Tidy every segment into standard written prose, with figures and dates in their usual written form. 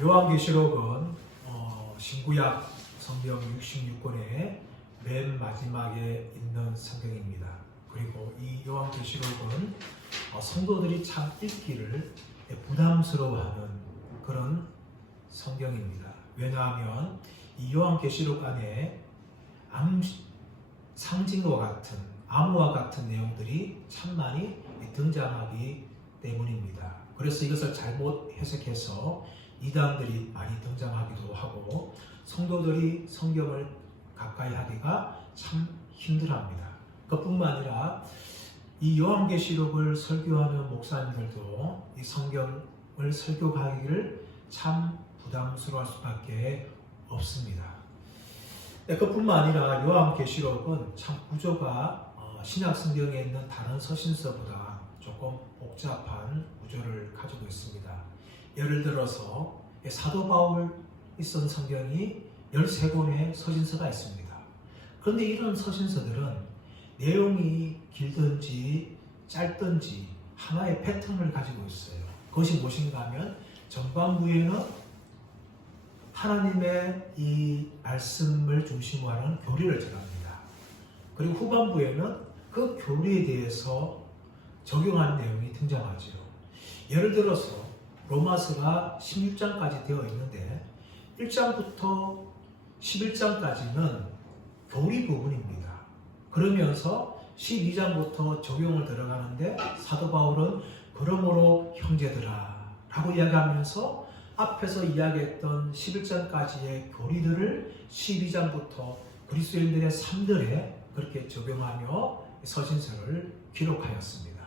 요한계시록은 신구약 성경 66권의 맨 마지막에 있는 성경입니다. 그리고 이 요한계시록은 성도들이 참 읽기를 부담스러워하는 그런 성경입니다. 왜냐하면 이 요한계시록 안에 상징과 같은 암호와 같은 내용들이 참 많이 등장하기 때문입니다. 그래서 이것을 잘못 해석해서 이단들이 많이 등장하기도 하고 성도들이 성경을 가까이 하기가 참 힘들어합니다. 그뿐만 아니라 이 요한계시록을 설교하는 목사님들도 이 성경을 설교하기를 참 부담스러워할 수밖에 없습니다. 그뿐만 아니라 요한계시록은 참 구조가 신약 성경에 있는 다른 서신서보다 조금 복잡한 구조를 가지고 있습니다. 예를 들어서 사도 바울이 쓴 성경이 13권의 서신서가 있습니다. 그런데 이런 서신서들은 내용이 길든지 짧든지 하나의 패턴을 가지고 있어요. 그것이 무엇인가 하면 전반부에는 하나님의 이 말씀을 중심으로 하는 교리를 전합니다. 그리고 후반부에는 그 교리에 대해서 적용하는 내용이 등장하죠. 예를 들어서 로마서가 16장까지 되어 있는데 1장부터 11장까지는 교리 부분입니다. 그러면서 12장부터 적용을 들어가는데 사도 바울은 그러므로 형제들아 라고 이야기하면서 앞에서 이야기했던 11장까지의 교리들을 12장부터 그리스도인들의 삶들에 그렇게 적용하며 서신서를 기록하였습니다.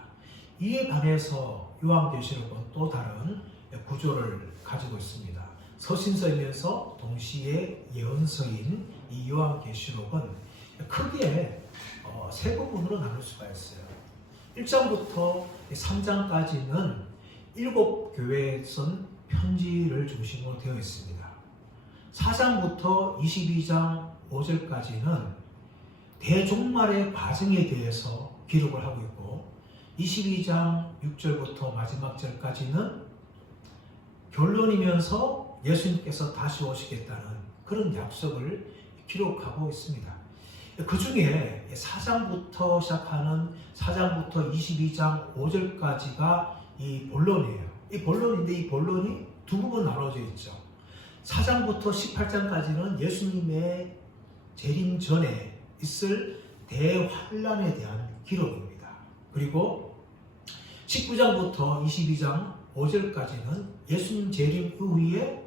이에 반해서 요한계시록은 또 다른 구조를 가지고 있습니다. 서신서이면서 동시에 예언서인 이 요한계시록은 크게 세 부분으로 나눌 수가 있어요. 1장부터 3장까지는 7교회에 쓴 편지를 중심으로 되어 있습니다. 4장부터 22장 5절까지는 대종말의 과정에 대해서 기록을 하고 있고 22장 6절부터 마지막 절까지는 결론이면서 예수님께서 다시 오시겠다는 그런 약속을 기록하고 있습니다. 그 중에 4장부터 시작하는 4장부터 22장 5절까지가 이 본론이에요. 이 본론인데 이 본론이 두 부분 나눠져 있죠. 4장부터 18장까지는 예수님의 재림 전에 있을 대환란에 대한 기록입니다. 그리고 19장부터 22장 5절까지는 예수님 재림 이후에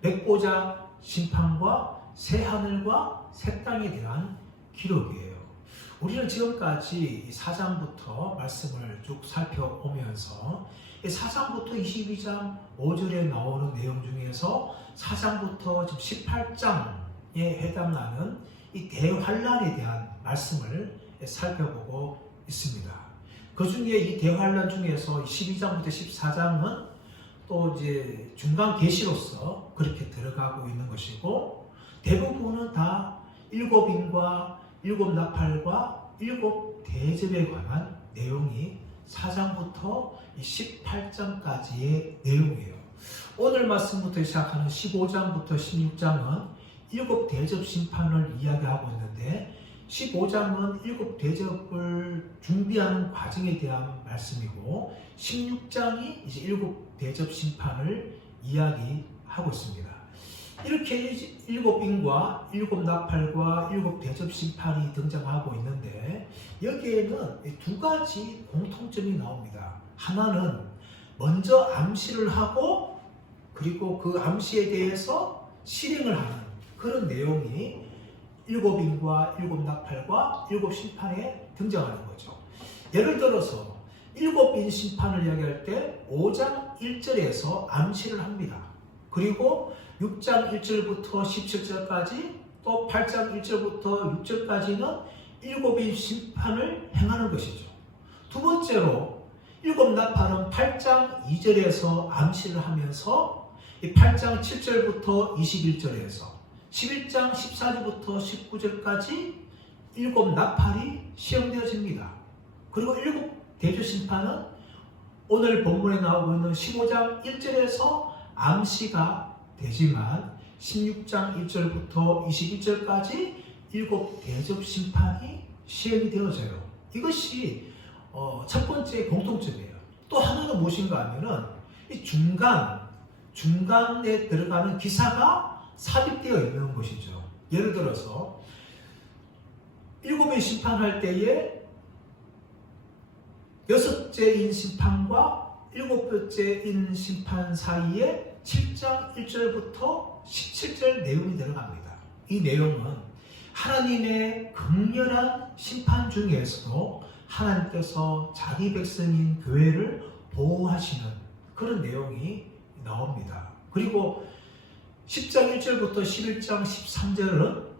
백보자 심판과 새하늘과 새 땅에 대한 기록이에요. 우리는 지금까지 4장부터 말씀을 쭉 살펴오면서 4장부터 22장 5절에 나오는 내용 중에서 4장부터 18장에 해당하는 이 대환란에 대한 말씀을 살펴보고 있습니다. 그 중에 이 대환란 중에서 12장부터 14장은 또 이제 중간 계시로서 그렇게 들어가고 있는 것이고 대부분은 다 7인과 7나팔과 7대접에 관한 내용이 4장부터 18장까지의 내용이에요. 오늘 말씀부터 시작하는 15장부터 16장은 7대접 심판을 이야기하고 있는데 15장은 7대접을 준비하는 과정에 대한 말씀이고 16장이 이제 7대접 심판을 이야기하고 있습니다. 이렇게 7인과 7나팔과 7대접 심판이 등장하고 있는데 여기에는 두 가지 공통점이 나옵니다. 하나는 먼저 암시를 하고 그리고 그 암시에 대해서 실행을 하는 그런 내용이 7인과 7나팔과 7심판에 등장하는 거죠. 예를 들어서 7인 심판을 이야기할 때 5장 1절에서 암시를 합니다. 그리고 6장 1절부터 17절까지 또 8장 1절부터 6절까지는 7인 심판을 행하는 것이죠. 두 번째로 7나팔은 8장 2절에서 암시를 하면서 이 8장 7절부터 21절에서 11장 14절부터 19절까지 7나팔이 시행되어집니다. 그리고 7대접 심판은 오늘 본문에 나오고 있는 15장 1절에서 암시가 되지만 16장 1절부터 21절까지 7대접 심판이 시행이 되어져요. 이것이 첫 번째 공통점이에요. 또 하나는 무엇인가 하면은 이 중간에 들어가는 기사가 삽입되어 있는 것이죠. 예를 들어서 7번 심판할 때에 6째인 심판과 7번째인 심판 사이에 7장 1절부터 17절 내용이 들어갑니다. 이 내용은 하나님의 극렬한 심판 중에서도 하나님께서 자기 백성인 교회를 보호하시는 그런 내용이 나옵니다. 그리고 10장 1절부터 11장 13절은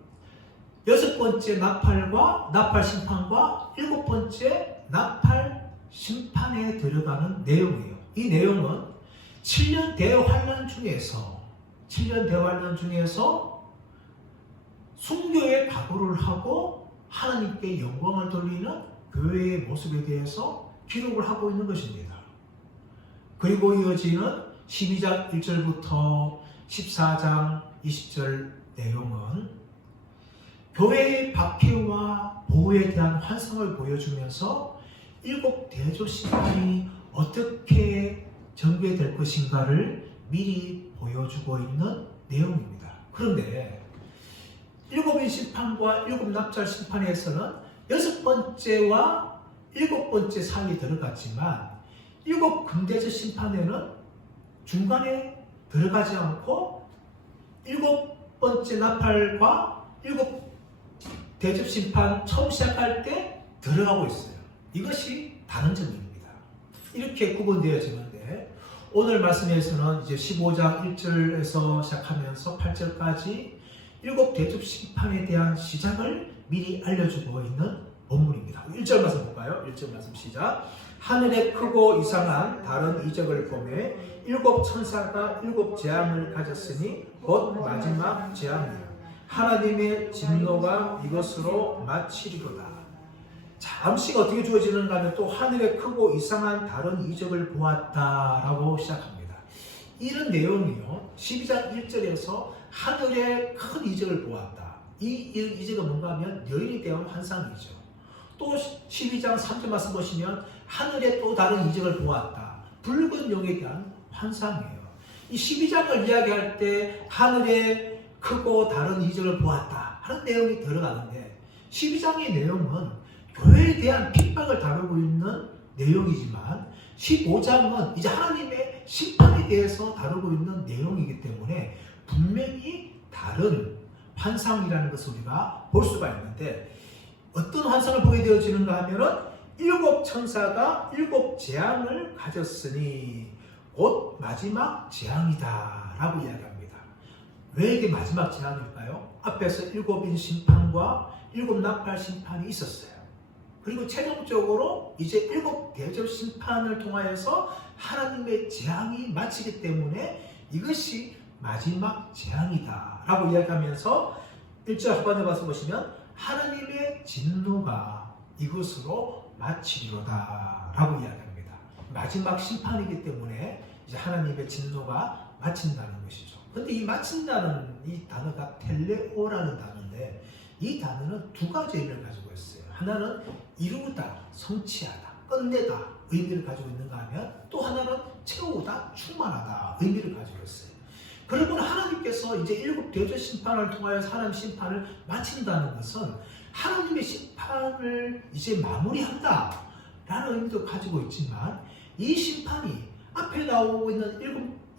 6번째 나팔 심판과 7번째 나팔 심판에 들어가는 내용이에요. 이 내용은 7년 대환란 중에서 순교의 각오를 하고 하나님께 영광을 돌리는 교회의 모습에 대해서 기록을 하고 있는 것입니다. 그리고 이어지는 12장 1절부터 14장 20절 내용은 교회의 박해와 보호에 대한 환상을 보여주면서 7대접 심판이 어떻게 전개될 것인가를 미리 보여주고 있는 내용입니다. 그런데 7인 심판과 7납작 심판에서는 6번째와 7번째 사이에 들어갔지만 7금대접 심판에는 중간에 들어가지 않고 7번째 나팔과 7대접 심판 처음 시작할 때 들어가고 있어요. 이것이 다른 점입니다. 이렇게 구분되어지는데 오늘 말씀에서는 이제 15장 1절에서 시작하면서 8절까지 7대접 심판에 대한 시작을 미리 알려주고 있는 본문입니다. 1절 말씀 볼까요? 1절 말씀 시작. 하늘에 크고 이상한 다른 이적을 보매 7 천사가 7 재앙을 가졌으니 곧 마지막 재앙이라. 하나님의 진노가 이것으로 마치리로다. 잠시가 어떻게 주어지는가 하면 또 하늘에 크고 이상한 다른 이적을 보았다라고 시작합니다. 이런 내용이요. 12장 1절에서 하늘에 큰 이적을 보았다. 이 이적은 뭔가 하면 여인에 대한 환상이죠. 또 12장 3절 말씀 보시면 하늘에 또 다른 이적을 보았다. 붉은 용에 대한 환상이에요. 이 12장을 이야기할 때 하늘에 크고 다른 이적을 보았다 하는 내용이 들어가는데 12장의 내용은 교회에 대한 핍박을 다루고 있는 내용이지만 15장은 이제 하나님의 심판에 대해서 다루고 있는 내용이기 때문에 분명히 다른 환상이라는 것을 우리가 볼 수가 있는데 어떤 환상을 보게 되어지는가 하면은 7 천사가 7 재앙을 가졌으니 곧 마지막 재앙이다 라고 이야기합니다. 왜 이게 마지막 재앙일까요? 앞에서 7인 심판과 7 나팔 심판이 있었어요. 그리고 최종적으로 이제 7대접 심판을 통하여서 하나님의 재앙이 마치기 때문에 이것이 마지막 재앙이다 라고 이야기하면서 1절 하반에 가서 보시면 하나님의 진노가 이것으로 마치리로다 라고 이야기합니다. 마지막 심판이기 때문에 이제 하나님의 진노가 마친다는 것이죠. 근데 이 마친다는 이 단어가 텔레오라는 단어인데 이 단어는 두 가지 의미를 가지고 있어요. 하나는 이루다, 성취하다, 끝내다 의미를 가지고 있는가 하면 또 하나는 채우다, 충만하다 의미를 가지고 있어요. 그러면 하나님께서 이제 7대접 심판을 통하여 하나님 심판을 마친다는 것은 하나님의 심판을 이제 마무리한다 라는 의미도 가지고 있지만 이 심판이 앞에 나오고 있는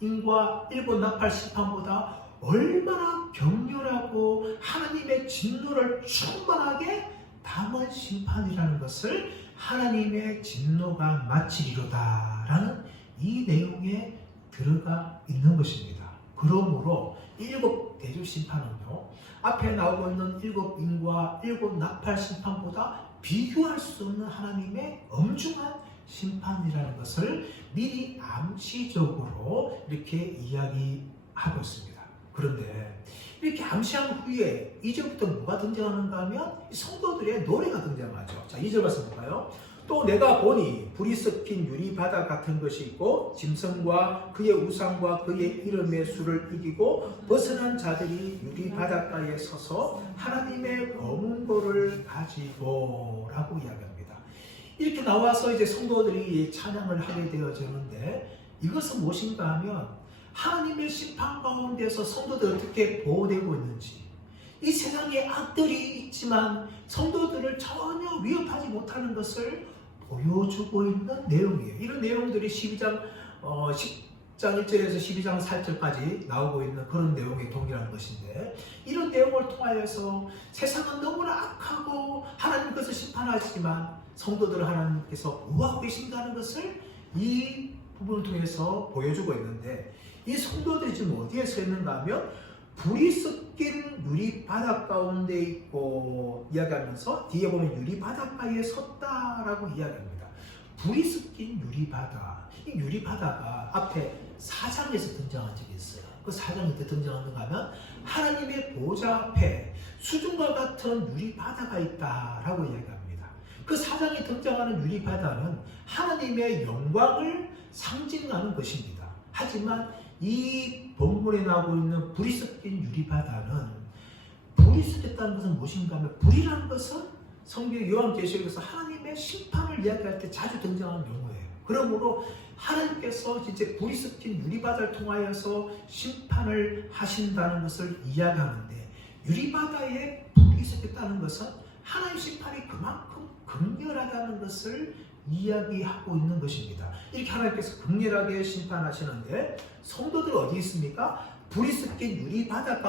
7인과 7 나팔 심판보다 얼마나 격렬하고 하나님의 진노를 충만하게 담은 심판이라는 것을 하나님의 진노가 마치리로다 라는 이 내용에 들어가 있는 것입니다. 그러므로 7대접 심판은요 앞에 나오고 있는 7인과 7 나팔 심판보다 비교할 수 없는 하나님의 엄중한 심판이라는 것을 미리 암시적으로 이렇게 이야기하고 있습니다. 그런데 이렇게 암시한 후에 이제부터 뭐가 등장하는가 하면 성도들의 노래가 등장하죠. 자, 2절 말씀 볼까요? 또 내가 보니 불이 섞인 유리바다 같은 것이 있고 짐승과 그의 우상과 그의 이름의 수를 이기고 벗어난 자들이 유리바닷가에 서서 하나님의 검은 돌을 가지고 라고 이야기합니다. 이렇게 나와서 이제 성도들이 찬양을 하게 되어지는데 이것은 무엇인가 하면 하나님의 심판 가운데서 성도들이 어떻게 보호되고 있는지, 이 세상에 악들이 있지만 성도들을 전혀 위협하지 못하는 것을 보여주고 있는 내용이에요. 이런 내용들이 10장 1절에서 12장 4절까지 나오고 있는 그런 내용의 동일한 것인데, 이런 내용을 통하여서 세상은 너무나 악하고 하나님 그것을 심판하시지만 성도들을 하나님께서 보호하고 계신다는 것을 이 부분을 통해서 보여주고 있는데, 이 성도들이 지금 어디에 서 있는가 하면 불이 섞인 유리 바닷 가운데 있고 이야기하면서 뒤에 보면 유리 바닷가에 섰다라고 이야기합니다. 불이 섞인 유리 바다. 이 유리 바다가 앞에 4장에서 등장한 적이 있어요. 그 4장이 때 등장하는가 하면 하나님의 보좌 앞에 수중과 같은 유리 바다가 있다라고 이야기합니다. 그 4장에 등장하는 유리 바다는 하나님의 영광을 상징하는 것입니다. 하지만 이 본문에 나오고 있는 불이 섞인 유리바다는, 불이 섞였다는 것은 무엇인가 하면, 불이라는 것은 성경 요한계시록에서 하나님의 심판을 이야기할 때 자주 등장하는 용어예요. 그러므로 하나님께서 이제 불이 섞인 유리바다를 통하여서 심판을 하신다는 것을 이야기하는데, 유리바다에 불이 섞였다는 것은 하나님 심판이 그만큼 극렬하다는 것을 이야기하고 있는 것입니다. 이렇게 하나님께서 극렬하게 심판하시는데 성도들 어디 있습니까? 불이 섞인 유리바다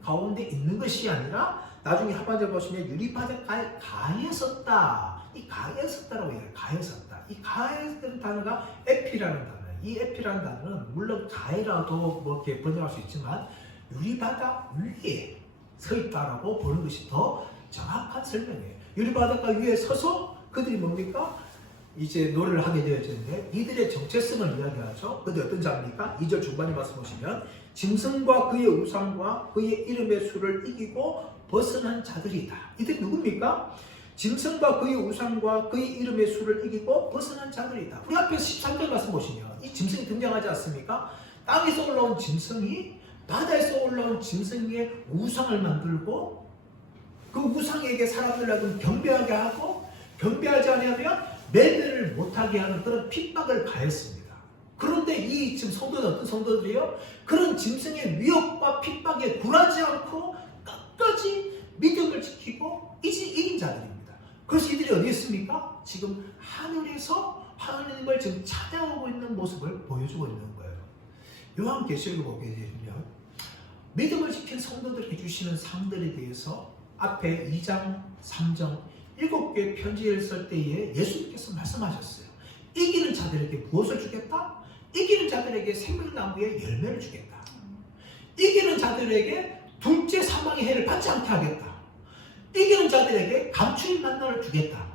가운데 있는 것이 아니라 나중에 하반절 보시면 유리바다 가에 섰다. 이 가에 섰다라고 해요. 가에 섰다. 이 가에라는 단어가 에피라는 단어예요. 이 에피라는 단어는 물론 가에라도 뭐 이렇게 번역할 수 있지만 유리바다 위에 서 있다라고 보는 것이 더 정확한 설명이에요. 유리바닷가 위에 서서 그들이 뭡니까? 이제 노래를 하게 되어지는데 이들의 정체성을 이야기하죠. 그런데 어떤 자입니까? 2절 중반에 말씀 보시면 짐승과 그의 우상과 그의 이름의 수를 이기고 벗어난 자들이다. 이들이 누굽니까? 짐승과 그의 우상과 그의 이름의 수를 이기고 벗어난 자들이다. 우리 앞에 13절 말씀 보시면 이 짐승이 등장하지 않습니까? 땅에서 올라온 짐승이 바다에서 올라온 짐승의 우상을 만들고 그 우상에게 사람들을 경배하게 하고 경배하지 않으면 매매를 못하게 하는 그런 핍박을 가했습니다. 그런데 이 지금 성도들, 어떤 성도들이요? 그런 짐승의 위협과 핍박에 굴하지 않고 끝까지 믿음을 지키고 이긴 자들입니다. 그래서 이들이 어디 있습니까? 지금 하늘에서 하나님을 지금 찬양하고 있는 모습을 보여주고 있는 거예요. 요한계시록을 보게 되면 믿음을 지킨 성도들에게 주시는 상들에 대해서 앞에 2장, 3장 7개의 편지를 쓸 때에 예수님께서 말씀하셨어요. 이기는 자들에게 무엇을 주겠다? 이기는 자들에게 생명나무의 열매를 주겠다. 이기는 자들에게 둘째 사망의 해를 받지 않게 하겠다. 이기는 자들에게 감추인 만나를 주겠다.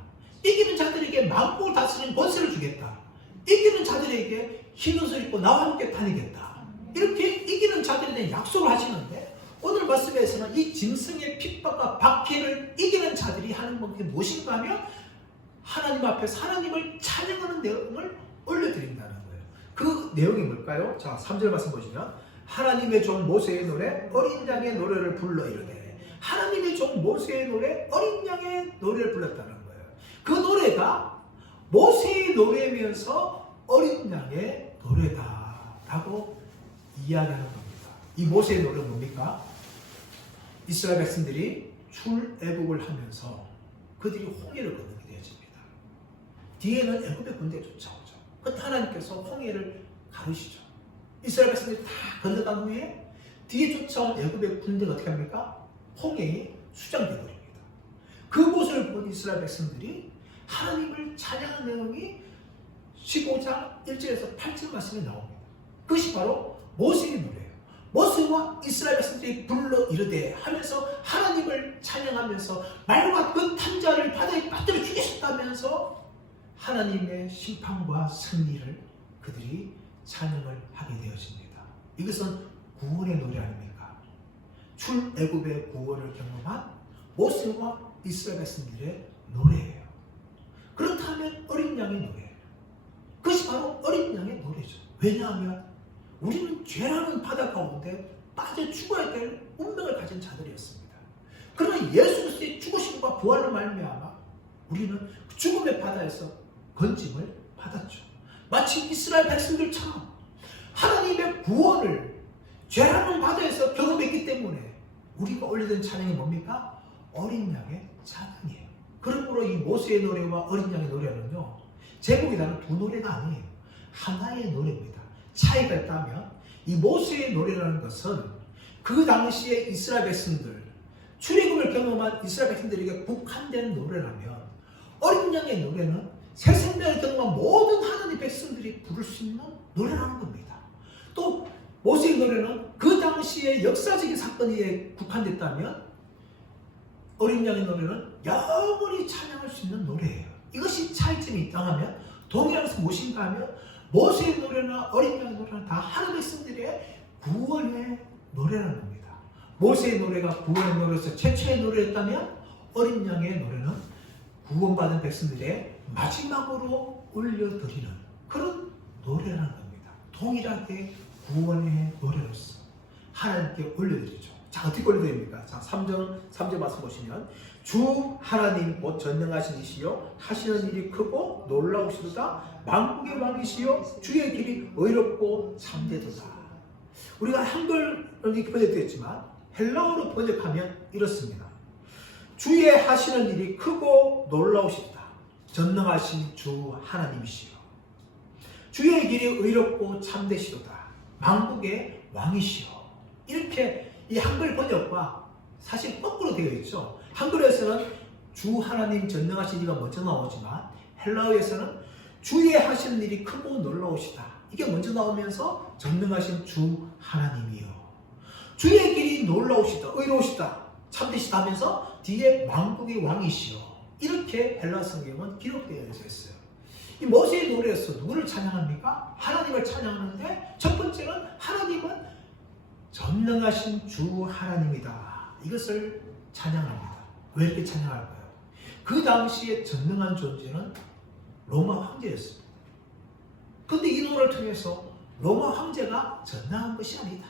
이기는 자들에게 만국을 다스리는 권세를 주겠다. 이기는 자들에게 흰 옷을 입고 나와 함께 다니겠다. 이렇게 이기는 자들에 대한 약속을 하시는데 오늘 말씀에서는 이 짐승의 핍박과 박해를 이기는 자들이 하는 것이 무엇인가 하면 하나님 앞에서 하나님을 찬양하는 내용을 올려드린다는 거예요. 그 내용이 뭘까요? 자, 3절 말씀 보시면 하나님의 종 모세의 노래 어린 양의 노래를 불러 이르되, 하나님의 종 모세의 노래 어린 양의 노래를 불렀다는 거예요. 그 노래가 모세의 노래면서 어린 양의 노래다라고 이야기하는 겁니다. 이 모세의 노래는 뭡니까? 이스라엘 백성들이 출애굽을 하면서 그들이 홍해를 건너게 되어집니다. 뒤에는 애굽의 군대가 쫓아오죠. 그때 하나님께서 홍해를 가르시죠. 이스라엘 백성들이 다 건너간 후에 뒤에 쫓아온 애굽의 군대가 어떻게 합니까? 홍해에 수장되어 버립니다. 그곳을 본 이스라엘 백성들이 하나님을 찬양하는 내용이 15장 1절에서 8절 말씀에 나옵니다. 그것이 바로 모세의 노래예요. 모세와 이스라엘 백성들이 불러 이르되 하면서 하나님을 찬양하면서 말과 그 탄자를 바다에 빠뜨려 죽이셨다면서 하나님의 심판과 승리를 그들이 찬양을 하게 되어집니다. 이것은 구원의 노래 아닙니까? 출애굽의 구원을 경험한 모세와 이스라엘 백성들의 노래예요. 그렇다면 어린 양의 노래, 그것이 바로 어린 양의 노래죠. 왜냐하면 우리는 죄라는 바다 가운데 빠져 죽어야 될 운명을 가진 자들이었습니다. 그러나 예수 그리스도의 죽으심과 부활로 말미암아 우리는 죽음의 바다에서 건짐을 받았죠. 마치 이스라엘 백성들처럼 하나님의 구원을 죄라는 바다에서 경험했기 때문에 우리가 올리던 찬양이 뭡니까? 어린 양의 찬양이에요. 그러므로 이 모세의 노래와 어린 양의 노래는요, 제목이 다른 두 노래가 아니에요. 하나의 노래입니다. 차이가 있다면 이 모세의 노래라는 것은 그 당시에 이스라엘 백성들, 출애굽을 경험한 이스라엘 백성들에게 국한된 노래라면, 어린 양의 노래는 새 생명을 경험한 모든 하나님의 백성들이 부를 수 있는 노래라는 겁니다. 또 모세의 노래는 그 당시에 역사적인 사건에 국한됐다면, 어린 양의 노래는 영원히 찬양할 수 있는 노래예요. 이것이 차이점이 있다 하면, 동일한 것은 무엇인가 하면 모세의 노래나 어린 양의 노래는 다 하나님의 백성들의 구원의 노래라는 겁니다. 모세의 노래가 구원의 노래에서 최초의 노래였다면, 어린 양의 노래는 구원받은 백성들의 마지막으로 올려드리는 그런 노래라는 겁니다. 동일하게 구원의 노래로서 하나님께 올려드리죠. 자, 어떻게 올려드립니까? 자, 3절 말씀 보시면, 주 하나님 곧 전능하신 이시요 하시는 일이 크고 놀라우시도다. 만국의 왕이시요 주의 길이 의롭고 참되도다. 우리가 한글로 이렇게 번역되었지만 헬라어로 번역하면 이렇습니다. 주의 하시는 일이 크고 놀라우시도다. 전능하신 주 하나님이시요 주의 길이 의롭고 참되시도다. 만국의 왕이시요. 이렇게 이 한글 번역과 사실 거꾸로 되어 있죠. 한글에서는 주 하나님 전능하신 이가 먼저 나오지만 헬라어에서는 주의 하시는 일이 크고 놀라우시다. 이게 먼저 나오면서 전능하신 주 하나님이요 주의 길이 놀라우시다, 의로우시다, 참되시다 하면서 뒤에 만국의 왕이시요. 이렇게 헬라 성경은 기록되어 있어요. 이 모세의 노래에서 누구를 찬양합니까? 하나님을 찬양하는데 첫 번째는 하나님은 전능하신 주 하나님이다. 이것을 찬양합니다. 왜 이렇게 찬양할까요? 그 당시에 전능한 존재는 로마 황제였습니다. 그런데 이 노래를 통해서 로마 황제가 전능한 것이 아니다.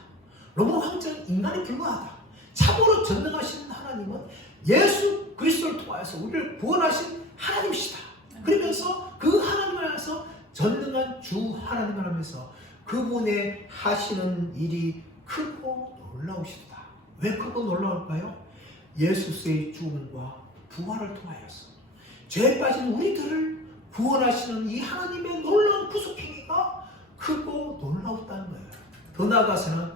로마 황제는 인간에 불과하다. 참으로 전능하신 하나님은 예수 그리스도를 통하여서 우리를 구원하신 하나님이시다. 그러면서 그 하나님을 향해서 전능한 주 하나님을 하면서 그분의 하시는 일이 크고 놀라우시다. 왜 크고 놀라울까요? 예수의 죽음과 부활을 통하여서 죄에 빠진 우리들을 구원하시는 이 하나님의 놀라운 구속행위가 크고 놀라웠다는 거예요. 더 나아가서는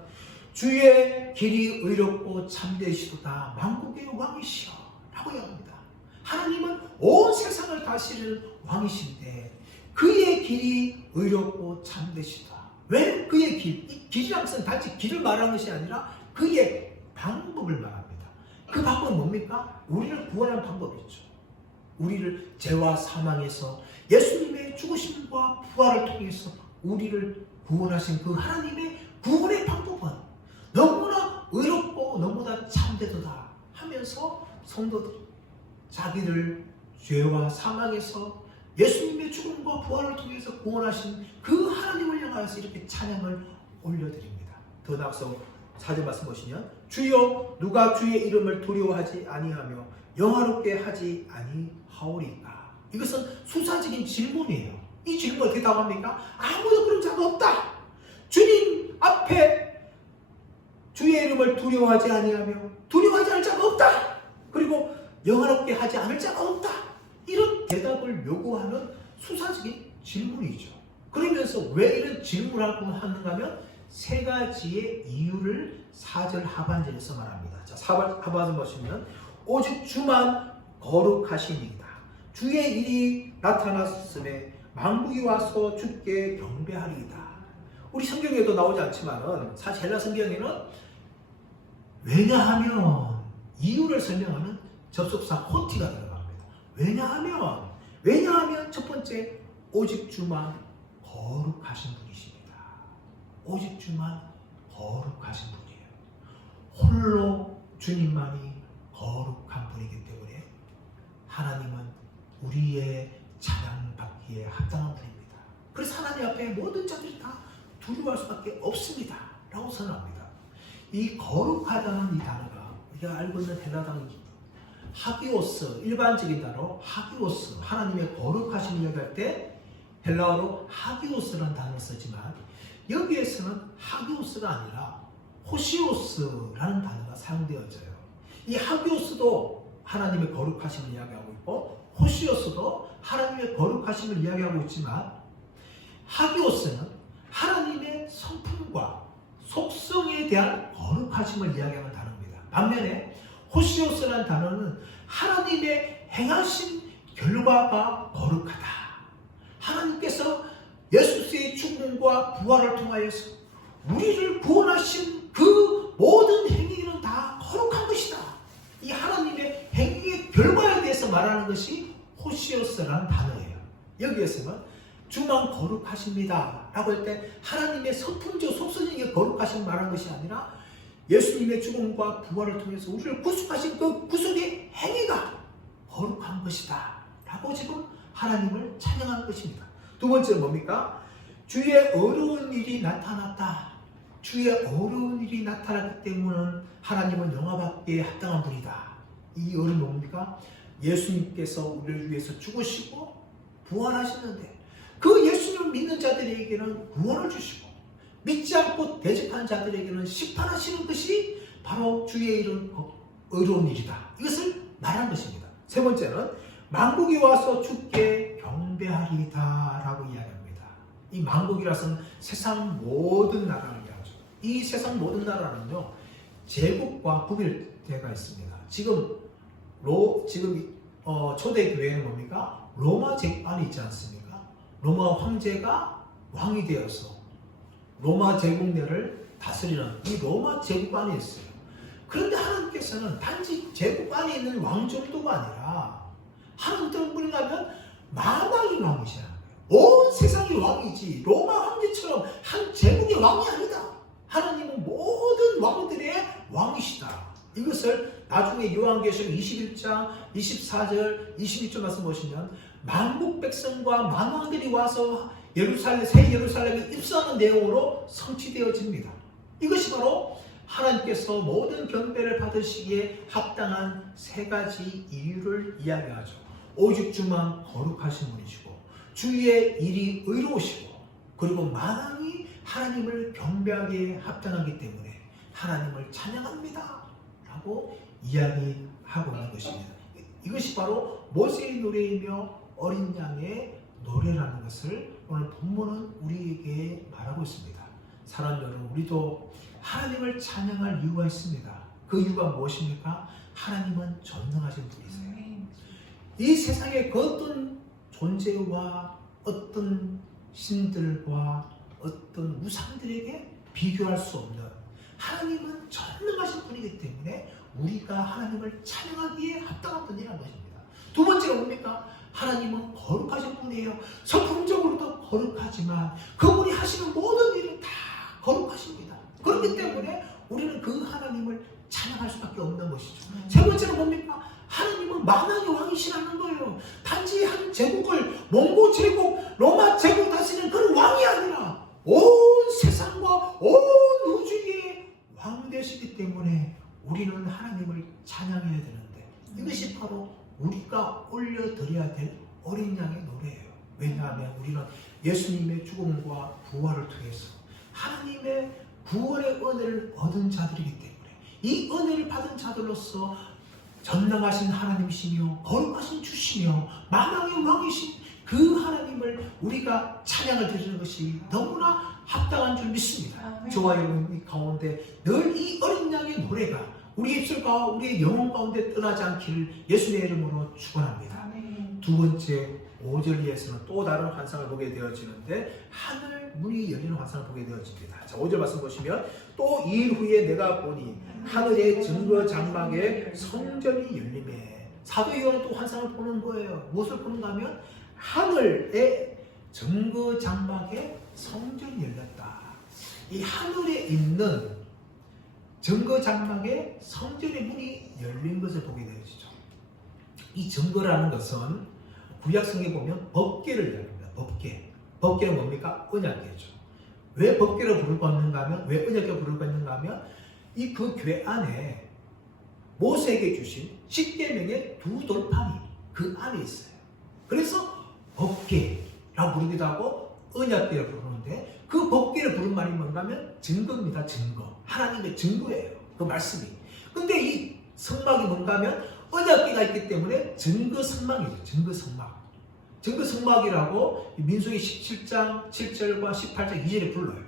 주의 길이 의롭고 참되시도다. 만국의 왕이시여 라고 이야기합니다. 하나님은 온 세상을 다스리는 왕이신데 그의 길이 의롭고 참되시다. 왜 그의 길? 이 길이라는 것은 단지 길을 말하는 것이 아니라 그의 방법을 말합니다. 그 방법은 뭡니까? 우리를 구원하는 방법이죠. 우리를 죄와 사망에서 예수님의 죽으심과 부활을 통해서 우리를 구원하신 그 하나님의 구원의 방법은 너무나 의롭고 너무나 참되도다 하면서 성도들이 자기를 죄와 사망에서 예수님의 죽음과 부활을 통해서 구원하신 그 하나님을 향하여서 이렇게 찬양을 올려드립니다. 더 나아가서 4절 말씀 보시면, 주여 누가 주의 이름을 두려워하지 아니하며 영화롭게 하지 아니하오리까. 이것은 수사적인 질문이에요. 이 질문 어떻게 답합니까? 아무도 그런 자가 없다. 주님 앞에 주의 이름을 두려워하지 아니하며 두려워하지 않을 자가 없다. 그리고 영화롭게 하지 않을 자가 없다. 이런 대답을 요구하는 수사적인 질문이죠. 그러면서 왜 이런 질문을 하는가 하면 세 가지의 이유를 4절 하반절에서 말합니다. 자, 하반절 보시면, 오직 주만 거룩하시니이다. 주의 일이 나타났음에 만국이 와서 주께 경배하리이다. 우리 성경에도 나오지 않지만은 사실 헬라 성경에는 왜냐하면 이유를 설명하는 접속사 호티가 들어갑니다. 왜냐하면 첫 번째, 오직 주만 거룩하신 분이십니다. 오직 주만 거룩하신 분이에요. 홀로 주님만이 거룩한 분이기 때문에 하나님은 우리의 경배하기에 합당한 분입니다. 그래서 하나님 앞에 모든 자들이 다 두려워할 수밖에 없습니다 라고 선언합니다. 이 거룩하다는 이 단어가 우리가 알고 있는 헬라 단어 하기오스, 일반적인 단어 하기오스, 하나님의 거룩하심을 이야기할 때 헬라어로 하기오스라는 단어를 쓰지만 여기에서는 하기오스가 아니라 호시오스라는 단어가 사용되어져요. 이 하기오스도 하나님의 거룩하심을 이야기하고 있고 호시오스도 하나님의 거룩하심을 이야기하고 있지만 하기오스는 하나님의 성품과 속성에 대한 거룩하심을 이야기하는 단어입니다. 반면에 호시오스라는 단어는 하나님의 행하신 결과가 거룩하다. 하나님께서 예수의 죽음과 부활을 통하여서 우리를 구원하신 그 모든 행위는 다 거룩한 것이다. 이 하나님의 행위의 결과에 대해서 말하는 것이 호시오스라는 단어예요. 여기에서는 주만 거룩하십니다 라고 할 때 하나님의 성품적 속성적인 거룩하심을 말하는 것이 아니라 예수님의 죽음과 부활을 통해서 우리를 구속하신 그 구속의 행위가 거룩한 것이다 라고 지금 하나님을 찬양하는 것입니다. 두 번째는 뭡니까? 주의 어려운 일이 나타났다. 주의 어려운 일이 나타났기 때문에 하나님은 영화받기에 합당한 분이다. 이 어려운 뭡니까? 예수님께서 우리를 위해서 죽으시고 부활하셨는데 그 예수님을 믿는 자들에게는 구원을 주시고 믿지 않고 대적하는 자들에게는 심판하시는 것이 바로 주의 이름 어려운 일이다. 이것을 말한 것입니다. 세 번째는 만국이 와서 주께 경배하리다 라고 이야기합니다. 이 만국이라서는 세상 모든 나라를 이야기하죠. 이 세상 모든 나라는요 제국과 구별되어 있습니다. 지금 초대 교회는 뭡니까? 로마 제국안이 있지 않습니까? 로마 황제가 왕이 되어서 로마 제국내를 다스리는 이 로마 제국 안에 있어요. 그런데 하나님께서는 단지 제국 안에 있는 왕 정도가 아니라 하나님께서 보려면 만왕의 왕이시라는 거예요. 온 세상이 왕이지 로마 황제처럼 한 제국의 왕이 아니다. 하나님은 모든 왕들의 왕이시다. 이것을 나중에 요한계시록 21장 24절 26절 말씀 보시면 만국 백성과 만왕들이 와서 새 예루살렘에 입성하는 내용으로 성취되어집니다. 이것이 바로 하나님께서 모든 경배를 받으시기에 합당한 세 가지 이유를 이야기하죠. 오직 주만 거룩하신 분이시고 주의 일이 의로우시고 그리고 만왕이 하나님을 경배하기에 합당하기 때문에 하나님을 찬양합니다 라고 이야기하고 있는 것입니다. 이것이 바로 모세의 노래이며 어린 양의 노래라는 것을 오늘 본문은 우리에게 말하고 있습니다. 사랑하는 여러분, 우리도 하나님을 찬양할 이유가 있습니다. 그 이유가 무엇입니까? 하나님은 전능하신 분이세요. 이 세상의 그 어떤 존재와 어떤 신들과 어떤 우상들에게 비교할 수 없는 하나님은 전능하신 분이기 때문에 우리가 하나님을 찬양하기에 합당한 분이라는 것입니다. 두 번째가 뭡니까? 하나님은 거룩하신 분이에요. 성품적으로도 거룩하지만 그분이 하시는 모든 일은 다 거룩하십니다. 그렇기 때문에 우리는 그 하나님을 찬양할 수밖에 없는 것이죠. 세 번째는 뭡니까? 하나님은 만왕의 왕이시라는 거예요. 단지 한 제국을 몽고 제국, 로마 제국 다스리는 그런 왕이 아니라 온 세상과 온 우주의 왕 되시기 때문에 우리는 하나님을 찬양해야 되는데 이것이 바로 우리가 올려드려야 될 어린 양의 노래예요. 왜냐하면 우리는 예수님의 죽음과 부활을 통해서 하나님의 구원의 은혜를 얻은 자들이기 때문에 이 은혜를 받은 자들로서 전능하신 하나님이시며 거룩하신 주시며 만왕의 왕이신 그 하나님을 우리가 찬양을 드리는 것이 너무나 합당한 줄 믿습니다. 저와 여러분 가운데 늘 이 어린 양의 노래가 우리 입술과 우리의 영혼 가운데 떠나지 않기를 예수의 이름으로 축원합니다. 두 번째 5절 이하에서는 또 다른 환상을 보게 되어지는데 하늘 문이 열리는 환상을 보게 되어집니다. 자, 5절 말씀 보시면 또 2일 후에 내가 보니 하늘의 증거 장막에 성전이 열리매. 사도 요한은 또 환상을 보는 거예요. 무엇을 보는가 하면 하늘의 증거 장막에 성전이 열렸다. 이 하늘에 있는 증거 장막에 성전의 문이 열린 것을 보게 되어지죠. 이 증거라는 것은 구약 성경에 보면 법궤를 이야기합니다. 법궤. 법궤는 뭡니까? 언약궤죠. 왜 법궤로 부르고 있는가 하면, 왜 언약궤로 부르고 있는가 하면, 이 그 궤 안에 모세에게 주신 10계명의 두 돌판이 그 안에 있어요. 그래서 법궤라고 부르기도 하고 언약궤를 부르는데, 그 법궤를 부른 말이 뭔가 하면 증거입니다. 증거. 하나님의 증거예요. 그 말씀이. 근데 이 성막이 뭔가 하면 언약궤가 있기 때문에 증거 성막이죠. 증거 성막. 증거 성막이라고 민수기 17장 7절과 18장 2절에 불러요.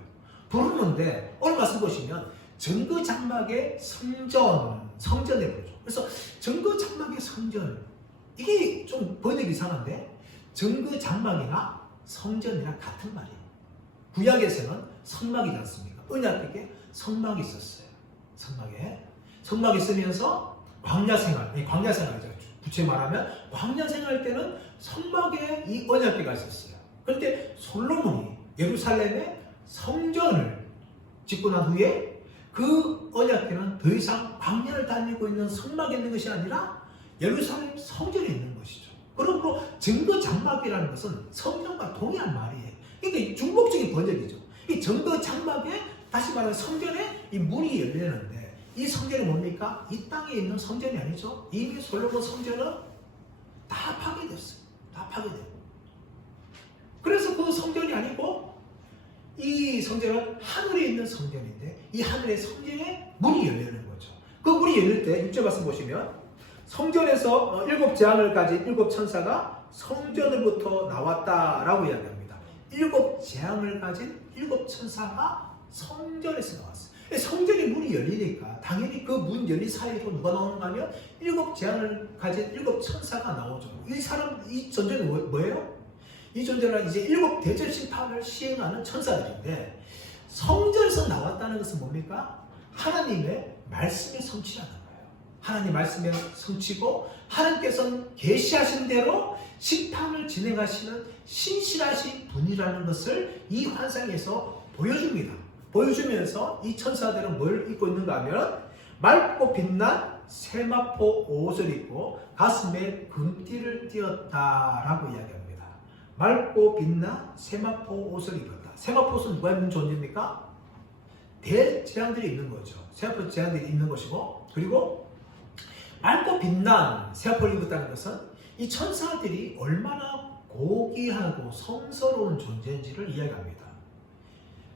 부르는데 오늘 말씀 보시면 증거 장막의 성전에 부르죠. 그래서 증거 장막의 성전, 이게 좀 번역이 이상한데 증거 장막이나 성전이랑 같은 말이에요. 구약에서는 성막이지 않습니까? 언약궤에 성막이 있었어요. 성막이 있으면서 광야생활이죠. 구체 말하면 광야생활 때는 성막에 이 언약궤가 있었어요. 그런데 솔로몬이 예루살렘에 성전을 짓고 난 후에 그 언약궤는 더 이상 광야를 다니고 있는 성막에 있는 것이 아니라 예루살렘 성전에 있는 것이죠. 그러므로 증거 장막이라는 것은 성전과 동일한 말이에요. 그러니까 중복적인 번역이죠. 이 증거 장막에, 다시 말하면 성전에 이 문이 열리는데, 이 성전이 뭡니까? 이 땅에 있는 성전이 아니죠. 이미 솔로몬 성전은 다 파괴됐어요. 다 파괴되고. 그래서 그 성전이 아니고 이 성전은 하늘에 있는 성전인데, 이 하늘의 성전에 문이 열리는 거죠. 그 문이 열릴 때 6절 말씀 보시면 성전에서 7 재앙을 가진 7 천사가 성전으로부터 나왔다라고 이야기합니다. 7 재앙을 가진 7 천사가 성전에서 나왔어요. 성전의 문이 열리니까 당연히 그 문 열린 사이로 누가 나오는가 하면 7 재앙을 가진 7 천사가 나오죠. 이 존재는 뭐예요? 이 존재는 이제 7 대접 심판을 시행하는 천사들인데, 성전에서 나왔다는 것은 뭡니까? 하나님의 말씀이 성취하는 거예요. 하나님 말씀이 성취고, 하나님께서는 계시하신 대로 심판을 진행하시는 신실하신 분이라는 것을 이 환상에서 보여줍니다. 보여주면서 이 천사들은 뭘 입고 있는가 하면 맑고 빛난 세마포 옷을 입고 가슴에 금띠를 띄었다라고 이야기합니다. 맑고 빛난 세마포 옷을 입었다. 세마포 옷은 누가 입는 존재입니까? 대재앙들이 입는 거죠. 세마포 재앙들이 입는 것이고, 그리고 맑고 빛난 세마포를 입었다는 것은 이 천사들이 얼마나 고귀하고 성스러운 존재인지를 이야기합니다.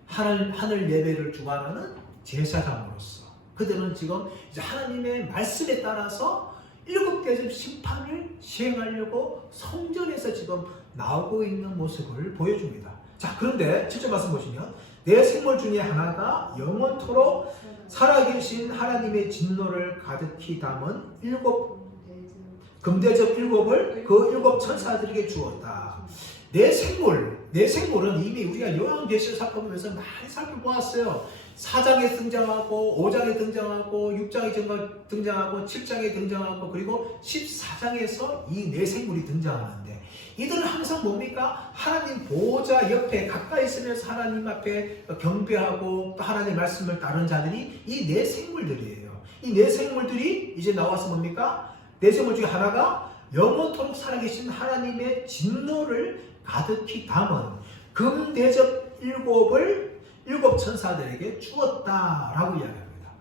하늘 예배를 주관하는 제사장으로서 그들은 지금 이제 하나님의 말씀에 따라서 7 대접 심판을 시행하려고 성전에서 지금 나오고 있는 모습을 보여줍니다. 자, 그런데 7절 말씀 보시면 내 생물 중에 하나가 영원토록 살아계신 하나님의 진노를 가득히 담은 7 금대접 7을 그 7 천사들에게 주었다. 내 생물은 이미 우리가 요한계시를 살펴보면서 많이 살펴보았어요. 4장에 등장하고 5장에 등장하고 6장에 등장하고 7장에 등장하고 그리고 14장에서 이 내 생물이 등장하는데, 이들은 항상 뭡니까? 하나님 보호자 옆에 가까이 있으면서 하나님 앞에 경배하고 또 하나님의 말씀을 따르는 자들이 이 내 생물들이에요. 이 내 생물들이 이제 나와서 뭡니까? 내 생물 중에 하나가 영원토록 살아계신 하나님의 진노를 가득히 담은 금대접 7을 7 천사들에게 주었다라고 이야기합니다.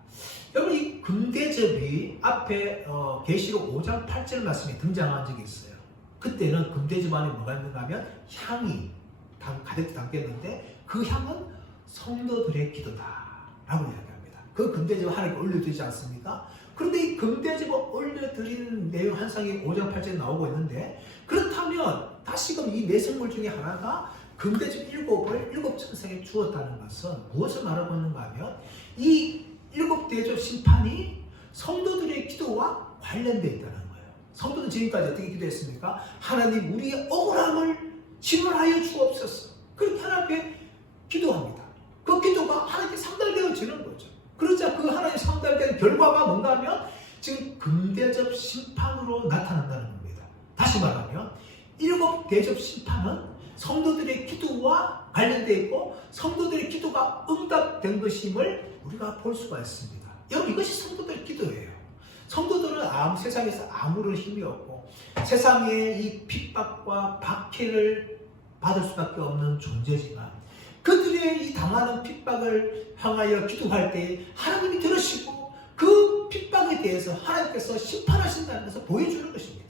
여러분, 이 금대접이 앞에 계시록 5장 8절 말씀에 등장한 적이 있어요. 그때는 금대접 안에 뭐가 있는가 하면 향이 가득 담겼는데, 그 향은 성도들의 기도다라고 이야기합니다. 그 금대접 하나님께 올려드리지 않습니까? 그런데 이 금대접을 올려드리는 내용 환상이 5장 8절에 나오고 있는데, 그렇다면 다시금 이 내 생물 중에 하나가 금대접 7을 7 천사에게 주었다는 것은 무엇을 말하고 있는가 하면, 이 7 대접 심판이 성도들의 기도와 관련되어 있다는 거예요. 성도는 지금까지 어떻게 기도했습니까? 하나님, 우리의 억울함을 진멸하여 주옵소서. 그렇게 하나님께 기도합니다. 그 기도가 하나님께 상달되어지는 거죠. 그러자 그 하나님 상달된 결과가 뭔가 하면 지금 금대접 심판으로 나타난다는 겁니다. 다시 말하면 7 대접 심판은 성도들의 기도와 관련되어 있고 성도들의 기도가 응답된 것임을 우리가 볼 수가 있습니다. 여러분, 이것이 성도들의 기도예요. 성도들은 세상에서 아무런 힘이 없고 세상의 이 핍박과 박해를 받을 수밖에 없는 존재지만 그들의 이 당하는 핍박을 향하여 기도할 때 하나님이 들으시고 그 핍박에 대해서 하나님께서 심판하신다는 것을 보여주는 것입니다.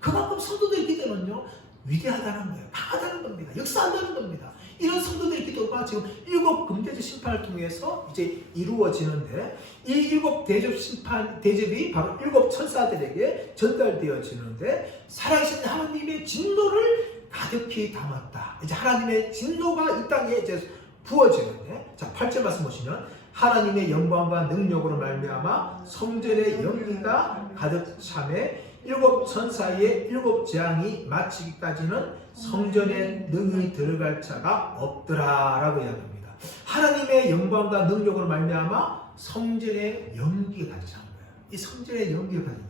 그만큼 성도들의 기도는요 위대하다는 거예요. 강하다는 겁니다. 역사한다는 겁니다. 이런 성도들의 기도가 지금 7 금대접 심판을 통해서 이제 이루어지는데 이 7 대접이 바로 7 천사들에게 전달되어지는데 살아계신 하나님의 진노를 가득히 담았다. 이제 하나님의 진노가 이 땅에 이제 부어지는데, 자 8절 말씀 보시면 하나님의 영광과 능력으로 말미암아 성전의 연기가 가득 차매 7 천사의 7 재앙이 마치기까지는 성전에 능히 들어갈 자가 없더라 라고 이야기합니다. 하나님의 영광과 능력으로 말미암아 성전의 연기가 가득 찬 거예요. 이 성전의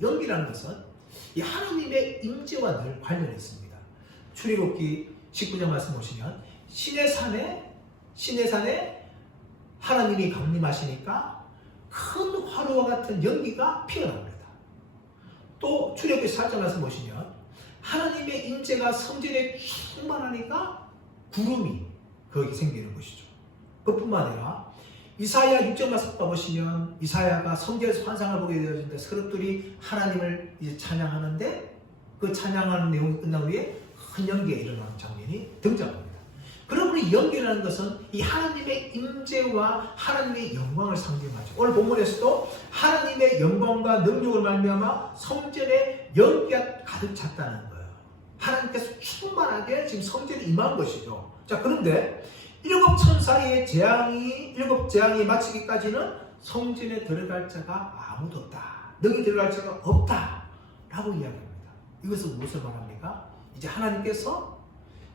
연기라는 것은 이 하나님의 임재와 늘 관련이 있습니다. 출애굽기 19장 말씀 보시면 신의 산에 하나님이 강림하시니까 큰 화로와 같은 연기가 피어납니다. 또 출애굽기 4장 말씀 보시면 하나님의 임재가 성전에 충만하니까 구름이 거기 생기는 것이죠. 그뿐만 아니라 이사야 6장 말씀 보시면 이사야가 성전에서 환상을 보게 되어지는데 서럽들이 하나님을 이제 찬양하는데 그 찬양하는 내용이 끝난 후에 큰 연기가 일어나는 장면이 등장합니다. 그러므로 이 연기라는 것은 이 하나님의 임재와 하나님의 영광을 상징하죠. 오늘 본문에서도 하나님의 영광과 능력을 말미암아 성전에 연기가 가득 찼다는 거예요. 하나님께서 충만하게 지금 성전에 임한 것이죠. 자, 그런데 7 천사의7 재앙이 마치기까지는 성전에 들어갈 자가 아무도 없다. 능히 들어갈 자가 없다. 라고 이야기합니다. 이것은 무엇을 말합니까? 이제 하나님께서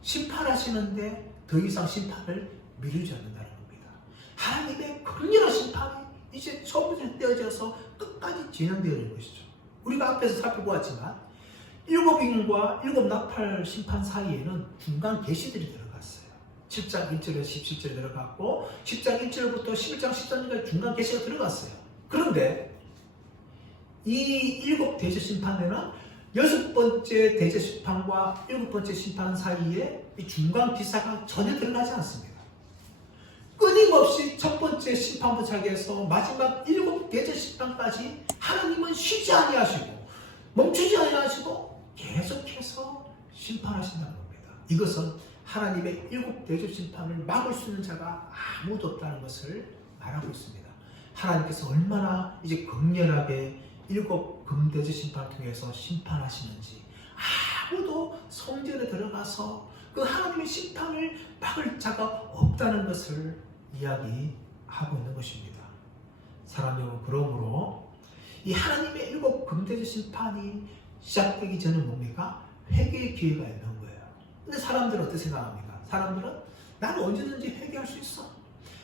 심판하시는데 더 이상 심판을 미루지 않는다는 겁니다. 하나님의 극렬한 심판이 이제 처음부터 떼어져서 끝까지 진행되는 것이죠. 우리가 앞에서 살펴보았지만 7인과 7 나팔 심판 사이에는 중간 계시들이 들어갔어요. 7장 1절에서 17절에 들어갔고 10장 1절부터 11장 13절까지 중간 계시가 들어갔어요. 그런데 이 7 대접 심판에는 6번째 대접 심판과 7번째 심판 사이에 이 중간 기사가 전혀 드러나지 않습니다. 끊임없이 첫 번째 심판부터 시작해서 마지막 7 대접 심판까지 하나님은 쉬지 아니하시고 멈추지 아니하시고 계속해서 심판하신다는 겁니다. 이것은 하나님의 7 대접 심판을 막을 수 있는 자가 아무도 없다는 것을 말하고 있습니다. 하나님께서 얼마나 이제 극렬하게 7 금대접 심판을 통해서 심판하시는지 아무도 성전에 들어가서 그 하나님의 심판을 막을 자가 없다는 것을 이야기하고 있는 것입니다. 사랑 여러분, 그러므로 이 하나님의 7 금대접 심판이 시작되기 전에 뭡니까? 회개의 기회가 있는 거예요. 근데 사람들은 어떻게 생각합니까? 사람들은 나는 언제든지 회개할 수 있어.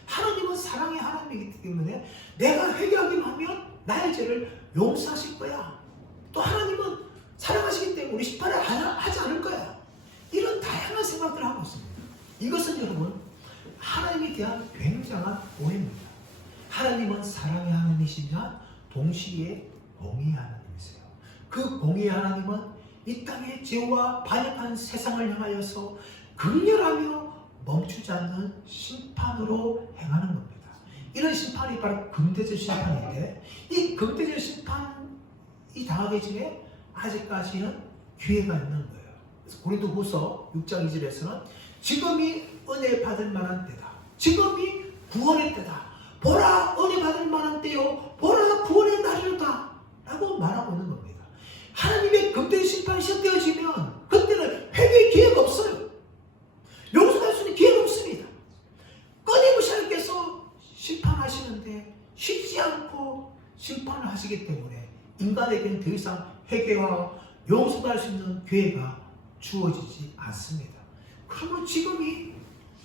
하나님은 사랑의 하나님이기 때문에 내가 회개하기만 하면 나의 죄를 용서하실 거야. 또 하나님은 사랑하시기 때문에 우리 심판을 하지 않을 거야. 이런 다양한 생각들을 하고 있습니다. 이것은 여러분 하나님에 대한 굉장한 오해입니다. 하나님은 사랑의 하나님이시지만 동시에 공의의 하나님이세요. 그 공의의 하나님은 이 땅의 죄와 반역한 세상을 향하여서 극렬하며 멈추지 않는 심판으로 행하는 겁니다. 이런 심판이 바로 금대접 심판인데 이 금대접 심판이 당하기 전에 아직까지는 기회가 있는 거예요. 그래서 고린도후서 6장 2절에서는 지금이 은혜 받을 만한 때다. 지금이 구원의 때다. 보라, 은혜 받을 만한 때요. 보라, 구원의 날이다. 라고 말하고 있는 겁니다. 하나님의 금대접 심판이 시작되어지면 그때는 회개의 기회가 없어요. 용서할 수 있는 기회가 없습니다. 끊임없이 하나님께서 심판하시는데 쉬지 않고 심판을 하시기 때문에 인간에게는 더 이상 회개와 용서할 수 있는 기회가 주어지지 않습니다. 그러면 지금이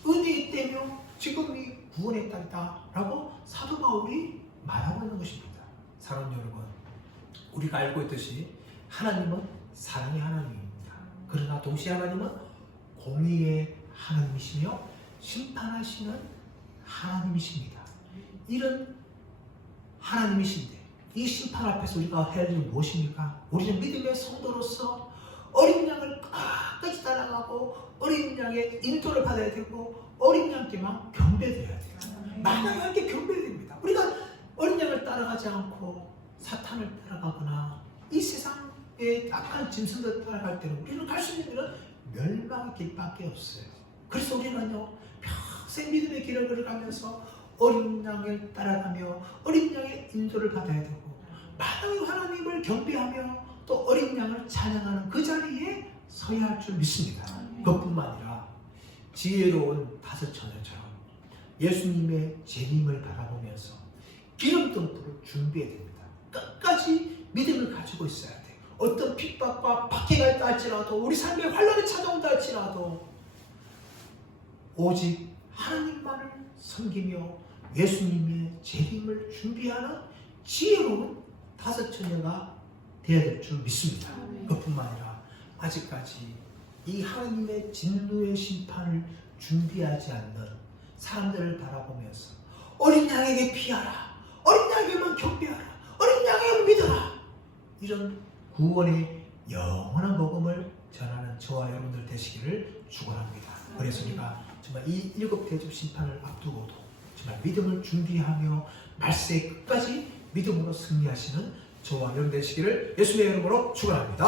은혜의 때며 지금이 구원의 때이다 라고 사도 바울이 말하고 있는 것입니다. 사랑하는 여러분, 우리가 알고 있듯이 하나님은 사랑의 하나님입니다. 그러나 동시에 하나님은 공의의 하나님이시며 심판하시는 하나님이십니다. 이런 하나님이신데 이 심판 앞에서 우리가 해야 할 일은 무엇입니까? 우리는 믿음의 성도로서 어린 양을 끝까지 따라가고 어린 양의 인도를 받아야 되고 어린 양께만 경배해야 돼요. 많은 양께 경배됩니다. 우리가 어린 양을 따라가지 않고 사탄을 따라가거나 이 세상의 악한 짐승들 따라갈 때는 우리는 갈 수 있는 길은 멸망의 길밖에 없어요. 그래서 우리는요 평생 믿음의 길을 걸어가면서 어린 양을 따라가며 어린 양의 인도를 받아야 되고 많은 하나님을 경배하며 또 어린 양을 찬양하는 그 자리에 서야 할 줄 믿습니다. 그것뿐만 아니라 지혜로운 다섯 처녀처럼 예수님의 재림을 바라보면서 기름등 불을 준비해야 됩니다. 끝까지 믿음을 가지고 있어야 돼요. 어떤 핍박과 박해가 있다 할지라도 우리 삶에 환란이 찾아온다 할지라도 오직 하나님만을 섬기며 예수님의 재림을 준비하는 지혜로운 다섯 처녀가 되어야 될 줄 믿습니다. 그것뿐만 아니라 아직까지 이 하나님의 진노의 심판을 준비하지 않는 사람들을 바라보면서 어린 양에게 피하라, 어린 양에게만 경배하라, 어린 양에게만 믿어라, 이런 구원의 영원한 복음을 전하는 저와 여러분들 되시기를 축원합니다. 그래서 우리가 정말 이 일곱 대접 심판을 앞두고도 정말 믿음을 준비하며 말세의 끝까지 믿음으로 승리하시는 저와 여러분 되시기를 예수님의 이름으로 축원합니다.